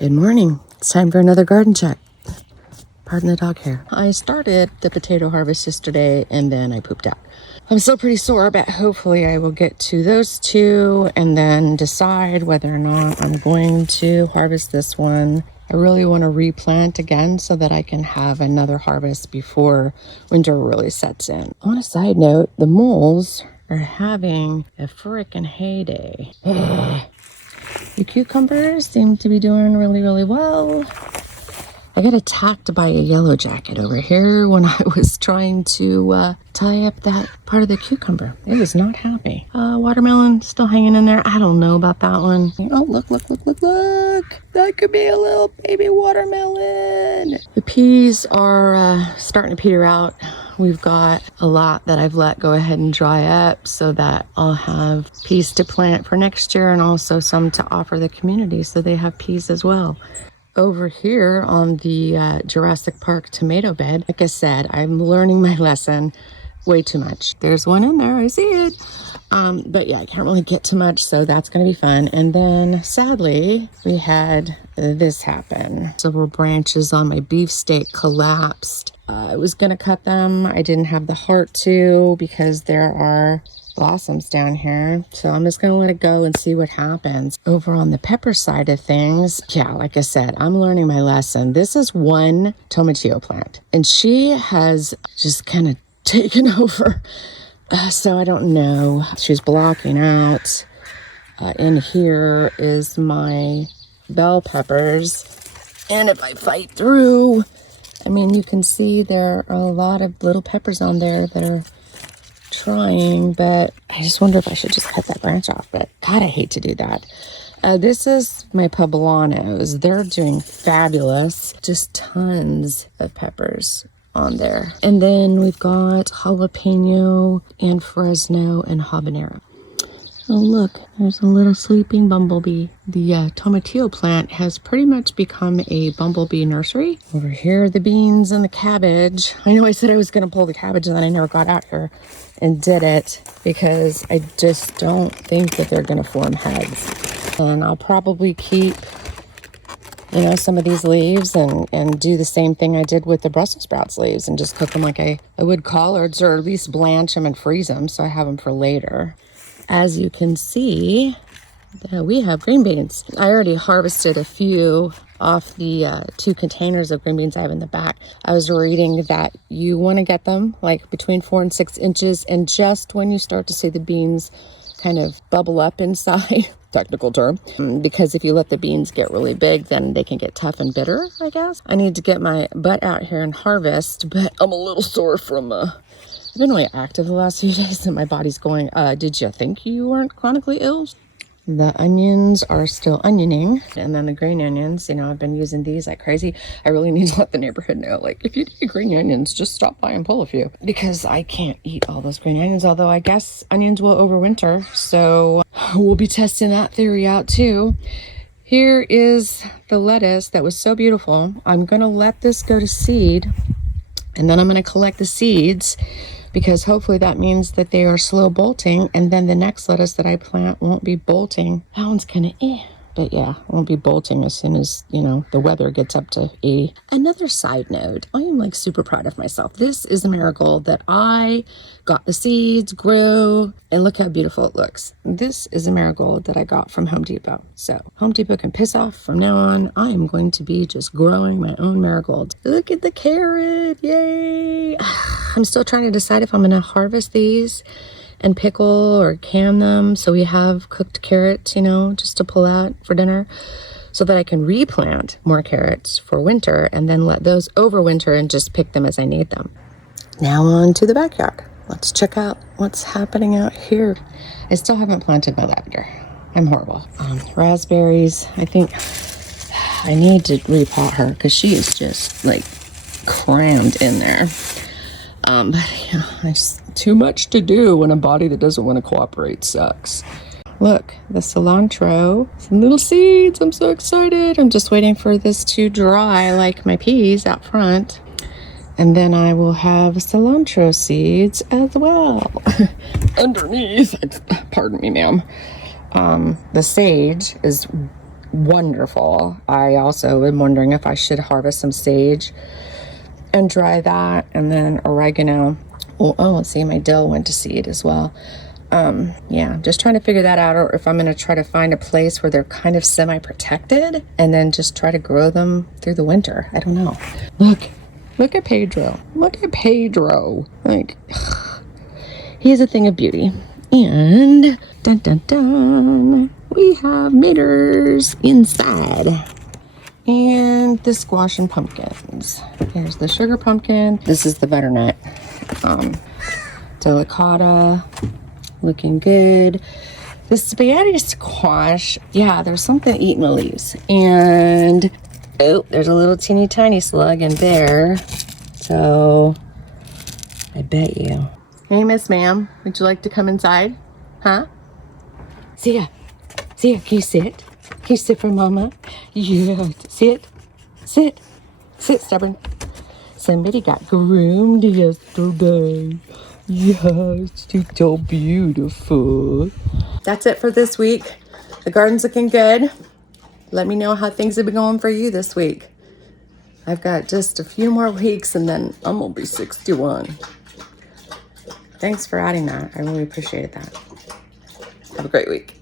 Good morning. It's time for another garden check. Pardon the dog hair. I started the potato harvest yesterday and then I pooped out. I'm still pretty sore, but hopefully I will get to those two and then decide whether or not I'm going to harvest this one. I really want to replant again so that I can have another harvest before winter really sets in. On a side note, the moles are having a frickin' heyday. The cucumbers seem to be doing really, really well. I got attacked by a yellow jacket over here when I was trying to tie up that part of the cucumber. It was not happy. Watermelon still hanging in there. I don't know about that one. Oh, look. That could be a little baby watermelon. The peas are starting to peter out. We've got a lot that I've let go ahead and dry up so that I'll have peas to plant for next year and also some to offer the community so they have peas as well. Over here on the Jurassic Park tomato bed, like I said, I'm learning my lesson way too much. There's one in there, I see it. But yeah, I can't really get too much, so that's going to be fun. And then sadly, we had this happen. Several branches on my beefsteak collapsed. I was going to cut them. I didn't have the heart to because there are blossoms down here, so I'm just gonna let it go and see what happens. Over on the pepper side of things, yeah, like I said, I'm learning my lesson. This is one tomatillo plant and she has just kind of taken over, so I don't know. She's blocking out. In here is my bell peppers, and if I fight through, I mean, you can see there are a lot of little peppers on there that are trying, but I just wonder if I should just cut that branch off. But God, I hate to do that. This is my poblanos. They're doing fabulous. Just tons of peppers on there. And then we've got jalapeno and Fresno and habanero. Oh look, there's a little sleeping bumblebee. The tomatillo plant has pretty much become a bumblebee nursery. Over here, the beans and the cabbage. I know I said I was going to pull the cabbage and then I never got out here and did it because I just don't think that they're going to form heads. And I'll probably keep, some of these leaves and do the same thing I did with the Brussels sprouts leaves and just cook them like I would collards, or at least blanch them and freeze them so I have them for later. As you can see, we have green beans. I already harvested a few off the 2 containers of green beans I have in the back. I was reading that you want to get them like between 4 and 6 inches, and just when you start to see the beans kind of bubble up inside, technical term, because if you let the beans get really big, then they can get tough and bitter, I guess. I need to get my butt out here and harvest, but I'm a little sore from I've been really active the last few days and my body's going, did you think you weren't chronically ill? The onions are still onioning. And then the green onions, I've been using these like crazy. I really need to let the neighborhood know, like, if you need green onions, just stop by and pull a few. Because I can't eat all those green onions, although I guess onions will overwinter. So we'll be testing that theory out too. Here is the lettuce that was so beautiful. I'm going to let this go to seed, and then I'm going to collect the seeds, because hopefully that means that they are slow bolting, and then the next lettuce that I plant won't be bolting. That one's kind of but yeah, it won't be bolting as soon as, the weather gets up to 80. Another side note, I am like super proud of myself. This is a marigold that I got the seeds, grew, and look how beautiful it looks. This is a marigold that I got from Home Depot. So Home Depot can piss off. From now on, I am going to be just growing my own marigolds. Look at the carrot, yay! I'm still trying to decide if I'm going to harvest these and pickle or can them, so we have cooked carrots, just to pull out for dinner, so that I can replant more carrots for winter and then let those overwinter and just pick them as I need them. Now on to the backyard. Let's check out what's happening out here. I still haven't planted my lavender. I'm horrible. Raspberries, I think I need to repot her because she is just like crammed in there. But it's too much to do when a body that doesn't want to cooperate sucks. Look, the cilantro, some little seeds. I'm so excited. I'm just waiting for this to dry like my peas out front. And then I will have cilantro seeds as well. Underneath, pardon me, ma'am. The sage is wonderful. I also am wondering if I should harvest some sage and dry that, and then oregano. Oh, see, my dill went to seed as well. Yeah, just trying to figure that out, or if I'm going to try to find a place where they're kind of semi-protected and then just try to grow them through the winter. I don't know. Look at Pedro. Look at Pedro. Like, he's a thing of beauty. And dun dun dun, we have maters inside. And the squash and pumpkins. Here's the sugar pumpkin. This is the butternut. Delicata, looking good. The spaghetti squash, yeah, there's something eating the leaves. And, oh, there's a little teeny tiny slug in there. So, I bet you. Hey, Miss Ma'am, would you like to come inside? Huh? Sia, can you sit? Can you sit for Mama? Yeah, sit, stubborn. Somebody got groomed yesterday. Yes, she's so beautiful. That's it for this week. The garden's looking good. Let me know how things have been going for you this week. I've got just a few more weeks and then I'm gonna be 61. Thanks for adding that. I really appreciate that. Have a great week.